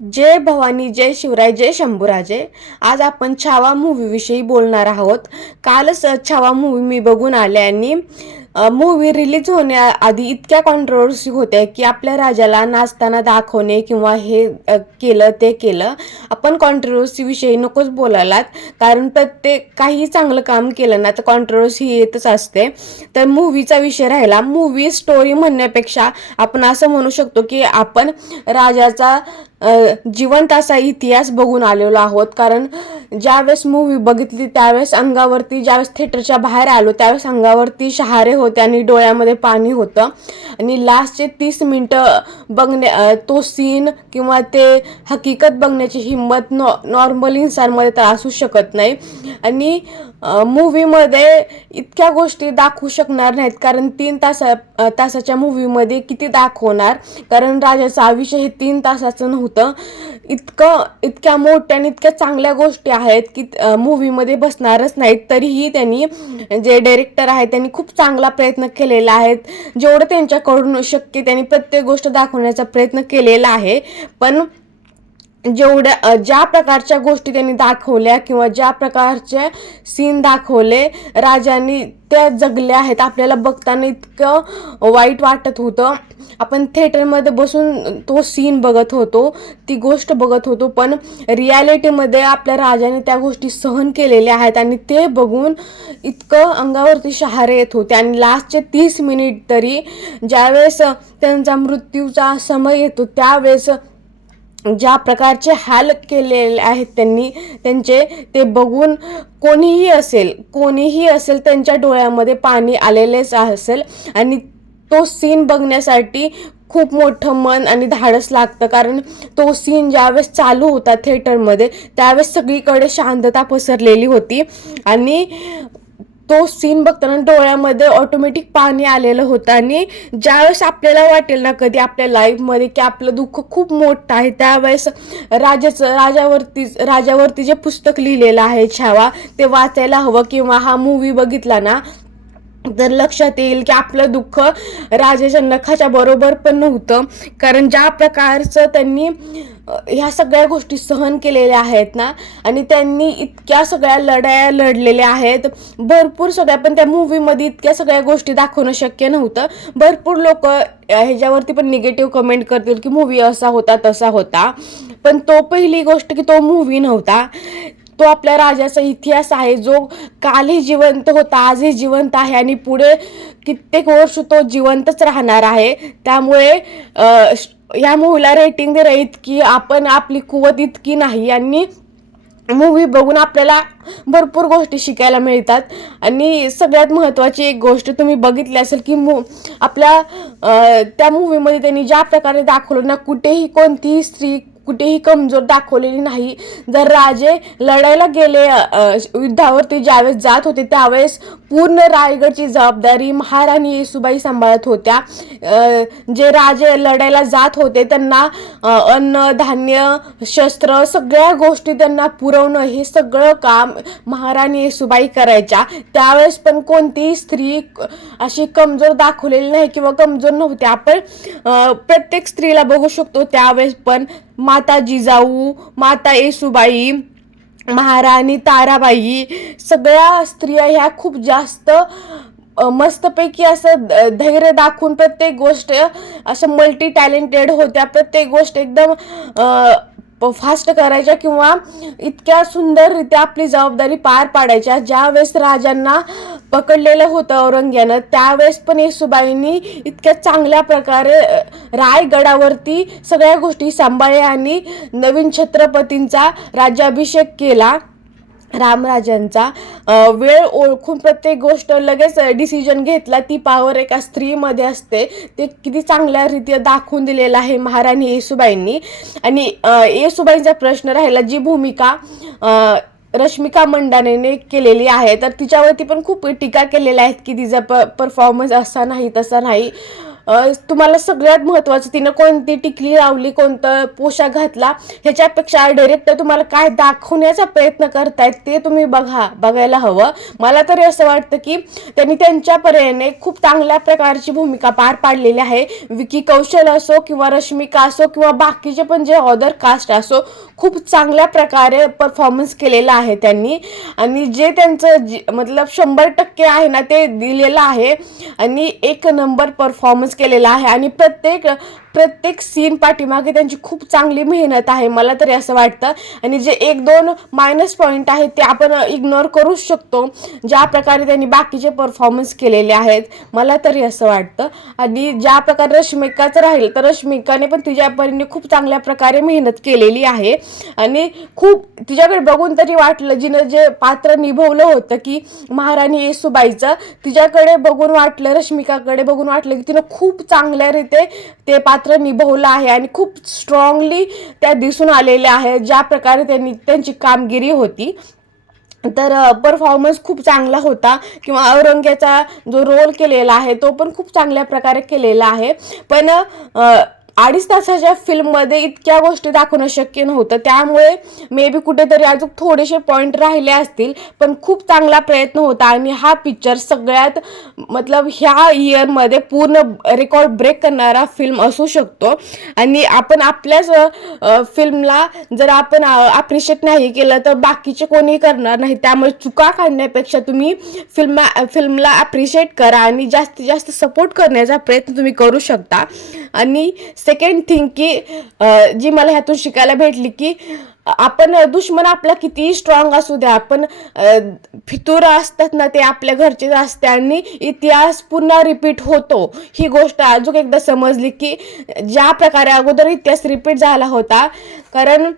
जय भवानी जय शिवराय जय शंभूराजे. आज आपण छावा मूवीविषयी बोलणार आहोत. कालच छावा मूवी मी बघून आले आणि मूवी रिलीज होण्याआधी इतक्या कॉन्ट्रोवर्सी होत्या की आपल्या राजाला नाचताना दाखवणे किंवा हे केलं ते केलं. आपण कॉन्ट्रोवर्सीविषयी नकोच बोलायलात. कारण प्रत्येक काही चांगलं काम केलं ना तर कॉन्ट्रोवर्सी येतच असते. तर मूवीचा विषय राहिला. मूवी स्टोरी म्हणण्यापेक्षा आपण असं म्हणू शकतो की आपण राजाचा जिवंत असा इतिहास बघून आलेलो आहोत. कारण ज्यावेळेस मूवी बघितली त्यावेळेस अंगावरती ज्यावेळेस थिएटरच्या बाहेर आलो त्यावेळेस अंगावरती शहारे होते आणि डोळ्यामध्ये पाणी होतं. आणि लास्टचे तीस मिनटं बघण्या तो सीन किंवा ते हकीकत बघण्याची हिंमत नॉ नॉर्मल इन्सानमध्ये तर असू शकत नाही. आणि मूवीमध्ये इतक्या गोष्टी दाखवू शकणार नाहीत. कारण तीन तासा तासाच्या मूवीमध्ये किती दाखवणार कारण राजाचं आयुष्य हे तीन तासाचं नव्हतं. इतकं इतक्या मोठ्या आणि इतक्या चांगल्या गोष्टी आहेत की मूवीमध्ये बसणारच नाहीत. तरीही त्यांनी जे डायरेक्टर आहेत त्यांनी खूप चांगला प्रयत्न केलेला आहे. जेवढं त्यांच्याकडून शक्य त्यांनी प्रत्येक गोष्ट दाखवण्याचा प्रयत्न केलेला आहे. पण जेवढ्या ज्या प्रकारच्या गोष्टी त्यांनी दाखवल्या किंवा ज्या प्रकारचे सीन दाखवले राजांनी त्या जगल्या आहेत. आपल्याला बघताना इतकं वाईट वाटत होतं. आपण थिएटरमध्ये बसून तो सीन बघत होतो ती गोष्ट बघत होतो पण रियालिटीमध्ये आपल्या राजाने त्या गोष्टी सहन केलेल्या आहेत आणि ते बघून इतकं अंगावरती शहारे येत होते. आणि लास्टचे तीस मिनिट तरी ज्यावेळेस त्यांचा मृत्यूचा समय येतो त्यावेळेस ज्या प्रकारचे हाल केलेले आहेत त्यांनी त्यांचे ते बघून कोणीही असेल कोणीही असेल त्यांच्या डोळ्यामध्ये पाणी आलेलेच असेल. आणि तो सीन बघण्यासाठी खूप मोठं मन आणि धाडस लागतं. कारण तो सीन ज्यावेळेस चालू होता थिएटरमध्ये त्यावेळेस सगळीकडे शांतता पसरलेली होती. आणि तो सीन बघताना डोळ्यामध्ये ऑटोमॅटिक पाणी आलेलं होतं. आणि ज्यावेळेस आपल्याला वाटेल ना कधी आपल्या लाईफमध्ये की आपलं दुःख खूप मोठं आहे त्यावेळेस राजाचं राजावरती राजावरती जे पुस्तक लिहिलेलं आहे छावा ते वाचायला हवं. किंवा हा मूवी बघितला ना तर लक्षात येईल की आपलं दुःख राजाच्या नखाच्या बरोबर पण नव्हतं. कारण ज्या प्रकारचं त्यांनी ह्या सगळ्या गोष्टी सहन केलेल्या आहेत ना? आणि त्यांनी इतक्या सगळ्या लढाया लढलेल्या आहेत. भरपूर सगळ्या पण त्या मूवीमध्ये इतक्या सगळ्या गोष्टी दाखवणं शक्य नव्हतं. भरपूर लोक ह्याच्यावरती पण निगेटिव्ह कमेंट करतील की मूवी असा होता तसा होता. पण तो पहिली गोष्ट की तो मूवी नव्हता. तो आपल्या राजाचा इतिहास आहे. जो कालही जिवंत होता आजही जिवंत आहे आणि पुढे कित्येक वर्ष तो जिवंतच राहणार आहे. त्यामुळे श- या मूवीला रेटिंग दे इतकी आपण आपली कुवत इतकी नाही. आणि मूवी बघून आपल्याला भरपूर गोष्टी शिकायला मिळतात. आणि सगळ्यात महत्त्वाची एक गोष्ट तुम्ही बघितली असेल की मू आपल्या त्या मूवीमध्ये त्यांनी ज्या प्रकारे दाखवलं ना कुठेही कोणतीही स्त्री कुठेही कमजोर दाखवलेली नाही. जर राजे लढायला गेले युद्धावरती ज्यावेळेस जात होते त्यावेळेस पूर्ण रायगडची जबाबदारी महाराणी येसुबाई सांभाळत होत्या. जे राजे लढायला जात होते त्यांना अन्न धान्य शस्त्र सगळ्या गोष्टी त्यांना पुरवणं हे सगळं काम महाराणी येसुबाई करायच्या. त्यावेळेस पण कोणतीही स्त्री अशी कमजोर दाखवलेली नाही किंवा कमजोर नव्हती आपण प्रत्येक स्त्रीला बघू शकतो त्यावेळेस पण मा माता जिजाऊ माता येसुबाई महाराणी ताराबाई सगळ्या स्त्रिया ह्या खूप जास्त मस्तपैकी असं ध- धैर्य दाखवून प्रत्येक गोष्ट असं मल्टी टॅलेंटेड होत्या. प्रत्येक गोष्ट एकदम फास्ट करायच्या किंवा इतक्या सुंदररित्या आपली जबाबदारी पार पाडायच्या ज्यावेळेस राजांना पकडलेलं होतं औरंग्यानं त्यावेळेस पण येसुबाईंनी इतक्या चांगल्या प्रकारे रायगडावरती सगळ्या गोष्टी सांभाळल्या आणि नवीन छत्रपतींचा राज्याभिषेक केला. रामराजांचा वेळ ओळखून प्रत्येक गोष्ट लगेच डिसिजन घेतला. ती पॉवर एका स्त्रीमध्ये असते. ते किती चांगल्या रीती दाखवून दिलेलं आहे महाराणी येसुबाईंनी. आणि येसुबाईंचा प्रश्न राहिला जी भूमिका रश्मिका मंडानेने केलेली आहे तर तिच्यावरती पण खूप टीका केलेल्या आहेत की तिचा प परफॉर्मन्स असा नाही तसा नाही. तुम्हाला सगळ्यात महत्त्वाचं तिनं कोणती टिकली लावली कोणतं पोशाख घातला ह्याच्यापेक्षा डायरेक्ट तुम्हाला काय दाखवण्याचा प्रयत्न करतायत ते तुम्ही बघा बघायला हवं. मला तरी असं वाटतं की त्यांनी त्यांच्या परीने खूप चांगल्या प्रकारची भूमिका पार पाडलेली आहे. विकी कौशल असो किंवा रश्मिका असो किंवा बाकीचे पण जे ऑदर कास्ट असो खूप चांगल्या प्रकारे परफॉर्मन्स केलेला आहे त्यांनी. आणि जे त्यांचं मतलब शंभर टक्के आहे ना ते दिलेलं आहे. आणि एक नंबर परफॉर्मन्स केलेला आहे. आणि प्रत्येक प्रत्येक सीन पाठीमागे त्यांची खूप चांगली मेहनत आहे मला तरी असं वाटतं. आणि जे एक दोन मायनस पॉईंट आहेत ते आपण इग्नोर करूच शकतो. ज्या प्रकारे त्यांनी बाकीचे परफॉर्मन्स केलेले आहेत मला तरी असं वाटतं. आणि ज्या प्रकारे रश्मिकाचं राहील तर रश्मिकाने पण तिच्या परीने खूप चांगल्या प्रकारे मेहनत केलेली आहे. आणि खूप तिच्याकडे बघून तरी वाटलं जिनं जे पात्र निभवलं होतं की महाराणी येसूबाईचं तिच्याकडे बघून वाटलं रश्मिकाकडे बघून वाटलं की तिनं खूप चांगल्या रीते ते पात्र निभवलं आहे आणि खूप स्ट्रॉंगली त्या दिसून आलेल्या आहेत ज्या प्रकारे त्यांनी त्यांची कामगिरी होती. तर परफॉर्मन्स खूप चांगला होता किंवा औरंग्याचा जो रोल केलेला आहे तो पण खूप चांगल्या प्रकारे केलेला आहे. पण अडीच तासाच्या फिल्ममध्ये इतक्या गोष्टी दाखवणं शक्य नव्हतं. त्यामुळे मे बी कुठेतरी अजून थोडेसे पॉईंट राहिले असतील पण खूप चांगला प्रयत्न होता आणि हा पिक्चर सगळ्यात मतलब ह्या इयरमध्ये पूर्ण रेकॉर्ड ब्रेक करणारा फिल्म असू शकतो. आणि आपण आपल्याच फिल्मला जर आपण अप्रिशिएट नाही केलं तर बाकीचे कोणी करणार नाही. त्यामुळे चुका काढण्यापेक्षा तुम्ही फिल्म फिल्मला अप्रिशिएट करा आणि जास्तीत जास्त सपोर्ट करण्याचा प्रयत्न तुम्ही करू शकता. आणि सेकंड थिंग की जी मला ह्यातून शिकायला भेटली की आपण दुश्मन आपला कितीही स्ट्रॉंग असू द्या आपण फितूर असतात ना ते आपल्या घरचेच असते आणि इतिहास पुन्हा रिपीट होतो. ही गोष्ट अजून एकदा समजली की ज्या प्रकारे अगोदर इतिहास रिपीट झाला होता कारण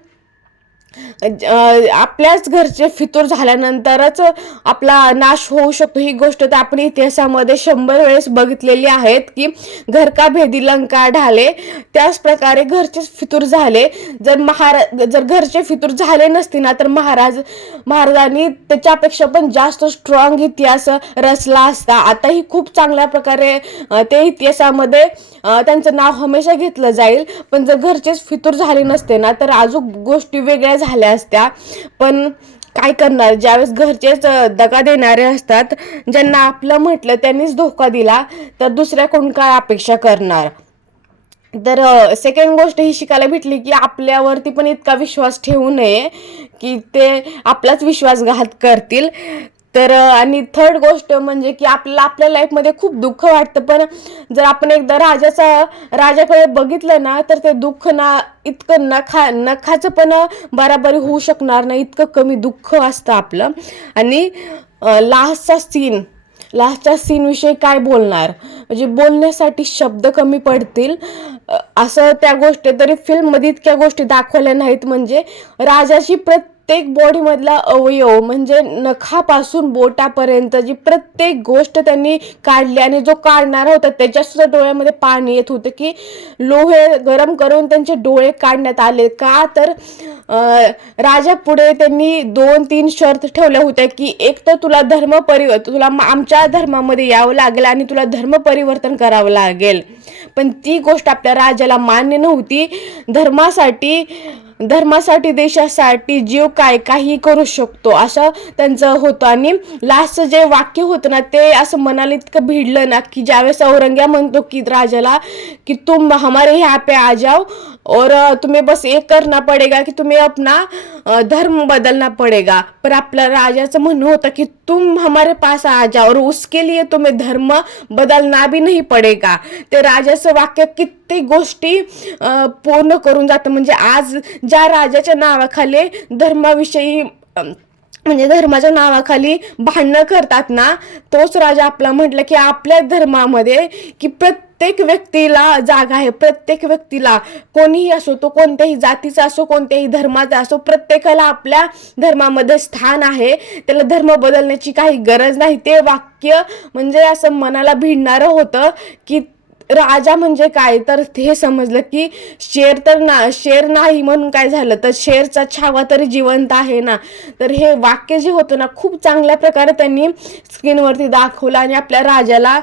आपल्याच घरचे फितूर झाल्यानंतरच आपला नाश होऊ शकतो. ही गोष्ट तर आपण इतिहासामध्ये शंभर वेळेस बघितलेली आहेत की घर का भेदी लंका ढाले त्याच प्रकारे घरचेच फितूर झाले. जर महाराज जर घरचे फितूर झाले नसते ना तर महाराज महाराजांनी त्याच्यापेक्षा पण जास्त स्ट्रॉंग इतिहास रचला असता. आताही खूप चांगल्या प्रकारे ते इतिहासामध्ये त्यांचं नाव हमेशा घेतलं जाईल. पण जर घरचेच फितूर झाले नसते ना तर अजून गोष्टी वेगळ्या झाल्या असत्या. पण काय करणार? ज्यावेळेस घरचेच दगा देणारे असतात ज्यांना आपलं म्हटलं त्यांनीच धोका दिला तर दुसऱ्या कोण काय अपेक्षा करणार? तर सेकंड गोष्ट ही शिकायला भेटली की आपल्यावरती पण इतका विश्वास ठेवू नये की ते आपलाच विश्वासघात करतील. तर आणि थर्ड गोष्ट म्हणजे की आपल्याला आपल्या लाईफमध्ये खूप दुःख वाटतं. पण जर आपण एकदा राजाचा राजाकडे बघितलं ना तर ते दुःख ना इतकं नखा नखाचं पण बराबरी होऊ शकणार नाही. इतकं कमी दुःख असतं आपलं. आणि लास्टचा सीन लास्टच्या सीनविषयी काय बोलणार? म्हणजे बोलण्यासाठी शब्द कमी पडतील. असं त्या गोष्टी तरी फिल्ममध्ये इतक्या गोष्टी दाखवल्या नाहीत. म्हणजे राजाची प्रत्येक बॉडीमधला अवयव म्हणजे नखापासून बोटापर्यंत जी प्रत्येक गोष्ट त्यांनी काढली आणि जो काढणारा होता त्याच्या सुद्धा डोळ्यामध्ये पाणी येत होतं की लोहे गरम करून त्यांचे डोळे काढण्यात आले. का तर राजा राजापुढे त्यांनी दोन तीन शर्त ठेवल्या होत्या की एक तर तुला धर्म परिवर्तन तुला आमच्या धर्मामध्ये यावं लागेल आणि तुला धर्म परिवर्तन करावं लागेल. पण ती गोष्ट आपल्या राजाला मान्य नव्हती. धर्मासाठी धर्मासाठी देशासाठी जीव काय काही करू शकतो असं त्यांचं होतं. आणि लास्टचं जे वाक्य होतं ना ते असं मनाला इतकं भिडलं ना की ज्यावेळेस औरंग्या म्हणतो की राजाला की तुम हमारे ह्या पे आ जाओ और तुम्हें बस एक करना पड़ेगा कि तुम्हें अपना धर्म बदलना पड़ेगा। पर आपला राजाचं म्हणणं होतं की तुम हमारे पास आ जाओ और उसके लिए तुम्हें धर्म बदलना भी नहीं पड़ेगा। ते राजाचं वाक्य किती गोष्टी पूर्ण करून जातं. म्हणजे आज ज्या राजाच्या नावाखाली धर्माविषयी म्हणजे धर्माच्या नावाखाली भांडणं करतात ना तोच राजा आपला म्हटलं की आपल्या धर्मामध्ये की प्रत्येक प्रत्येक व्यक्तीला जागा आहे प्रत्येक व्यक्तीला. कोणीही असो तो कोणत्याही जातीचा असो कोणत्याही धर्माचा असो प्रत्येकाला आपल्या धर्मामध्ये स्थान आहे. त्याला धर्म बदलण्याची काही गरज नाही. ते वाक्य म्हणजे असं मनाला भिडणारं होतं की राजा म्हणजे काय? तर हे समजलं की शेर तर ना शेर नाही म्हणून काय झालं? तर शेरचा छावा तरी जिवंत आहे ना. तर हे वाक्य जे होतं ना खूप चांगल्या प्रकारे त्यांनी स्क्रीनवरती दाखवलं आणि आपल्या राजाला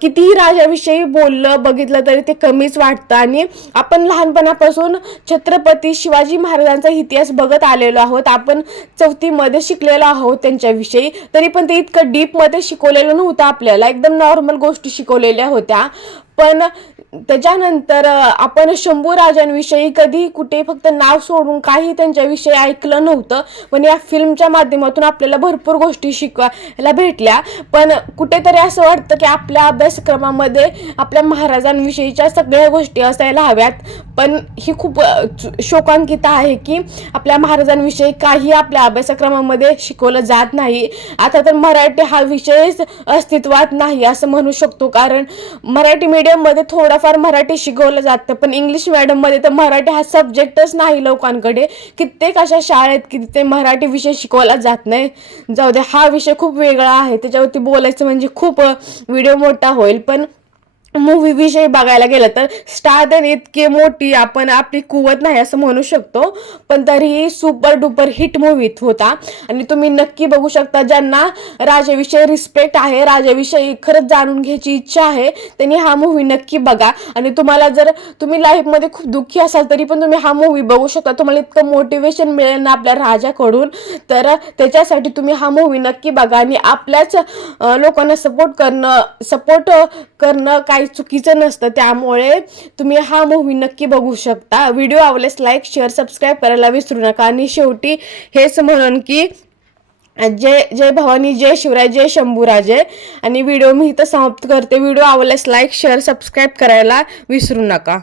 कितीही राजाविषयी बोललं बघितलं तरी ते कमीच वाटतं. आणि आपण लहानपणापासून छत्रपती शिवाजी महाराजांचा इतिहास बघत आलेलो आहोत. आपण चौथीमध्ये शिकलेलो आहोत त्यांच्याविषयी. तरी पण ते इतकं डीपमध्ये शिकवलेलं नव्हतं आपल्याला. एकदम नॉर्मल गोष्टी शिकवलेल्या होत्या. पण त्याच्यानंतर आपण शंभू राजांविषयी कधी कुठे फक्त नाव सोडून काही त्यांच्याविषयी ऐकलं नव्हतं. पण या फिल्मच्या माध्यमातून आपल्याला भरपूर गोष्टी शिकवायला भेटल्या. पण कुठेतरी असं वाटतं की आपल्या अभ्यासक्रमामध्ये आपल्या महाराजांविषयीच्या सगळ्या गोष्टी असायला हव्यात. पण ही खूप शोकांकिता आहे की आपल्या महाराजांविषयी काही आपल्या अभ्यासक्रमामध्ये शिकवलं जात नाही. आता तर मराठी हा विषयच अस्तित्वात नाही असं म्हणू शकतो. कारण मराठी मीडियममध्ये थोडाफार मराठी शिकवलं जातं. पण इंग्लिश मॅडममध्ये तर मराठी हा सब्जेक्टच नाही लोकांकडे. कित्येक अशा शाळेत की तिथे मराठी विषय शिकवला जात नाही. जाऊ दे हा विषय खूप वेगळा आहे. त्याच्यावरती बोलायचं म्हणजे खूप व्हिडिओ मोठा होईल. पण मूवी विषयी बघायला गेलं तर स्टार इतके मोठी आपण आपली कुवत नाही असं म्हणू शकतो. पण तरीही सुपर डुपर हिट मूवीत होता. आणि तुम्ही नक्की बघू शकता ज्यांना राजाविषयी रिस्पेक्ट आहे राजाविषयी खरंच जाणून घ्यायची इच्छा आहे त्यांनी हा मूवी नक्की बघा. आणि तुम्हाला जर तुम्ही लाईफमध्ये खूप दुःखी असाल तरी पण तुम्ही हा मूवी बघू शकता. तुम्हाला इतकं मोटिवेशन मिळेल ना आपल्या राजाकडून. तर त्याच्यासाठी तुम्ही हा मूवी नक्की बघा. आणि आपल्याच लोकांना सपोर्ट करणं सपोर्ट करणं काय काही चुकीचं नसतं त्यामुळे तुम्ही हा मूव्ही नक्की बघू शकता. व्हिडिओ आवडल्यास लाईक शेअर सबस्क्राईब करायला विसरू नका. आणि शेवटी हेच म्हणून की जय जय भवानी जय शिवराय जय शंभूराजे. आणि व्हिडिओ मी इथं समाप्त करते. व्हिडिओ आवडल्यास लाईक शेअर सबस्क्राईब करायला विसरू नका.